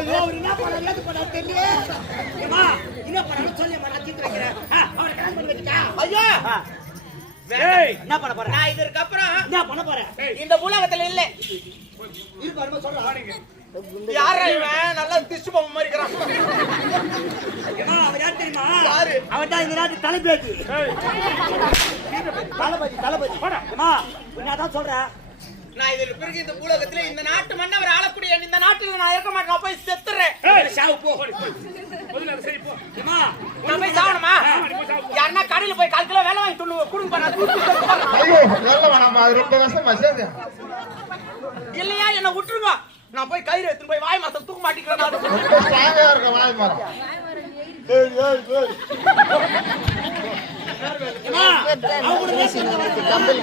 ஐயோ அவர் என்ன பண்ண தெரியல. ஏமா என்ன பண்ணணும் சொல்லுமா, நான் தீர்த்து வைக்கிறேன். அவரை கல்யாணம் பண்ணி வச்சுட்டா. ஐயோ என்ன பண்ண போற? நான் இதற்கு அப்புறம் என்ன பண்ண போறேன்? இந்த உலகத்துல இல்ல இருக்கு வருமா சொல்றாங்க. யாரா இவன் நல்லா திஷ்டு பொம்மை மாதிரி இருக்கறான். ஏமா அவர் யார் தெரியுமா? யாரு? அவன் தான் இந்த நாட்டு தளபதி. தளபதி போடா. ஏமா நான் தான் சொல்றேன். நான் இதற்கு பிறகு இந்த உலகத்துல இந்த நாட்டு மன்னவர் ஆளக்கூடிய இந்த நாட்டுல நான் இருக்க மாட்டேன். நான் போய் செத்துறேன். சாவு போ. முதல்ல சரி போ. ஏமா நான் போய் சாவணுமா? யாரனா கடையில போய் 1/4 கிலோ வேலை வாங்கி குடுங்க பாரு. ஐயோ நல்ல வேணாமா, அது ரொம்ப கஷ்டமா சேது. இல்லையா என்ன விட்டுருங்க. நான் போய் கயிறு எடுத்து போய் வாய் மாத்த தூக்க மாட்டேங்கிறேன். நான் ரொம்ப ஸ்ட்ராங்கா இருக்க வாய் மரம். ஏய் ஏய் ஏய். ஏமா அவங்க பேசுறது கம்பெனி